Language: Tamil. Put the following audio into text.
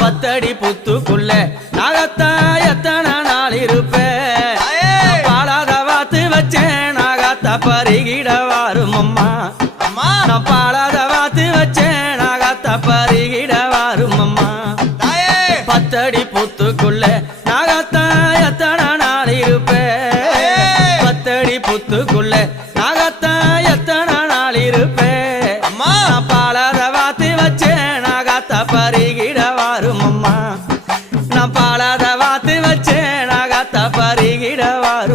பத்தடி புத்துக்குள்ள நாகத்தான் எத்தனை நாள் இருப்பேன் பாலாத வாத்து வச்சேன் நாகத்தா பருகிட வாரும் அம்மா. நான் பாலாத வாத்து வச்சேன் நாகத்தா பருகிட வாரும் அம்மா. பத்தடி புத்துக்குள்ள நாகத்தான் எத்தனை நாள் இருப்பேன் பத்தடி புத்துக்குள்ள நாகத்தான் எத்தனை பறிகிடவார்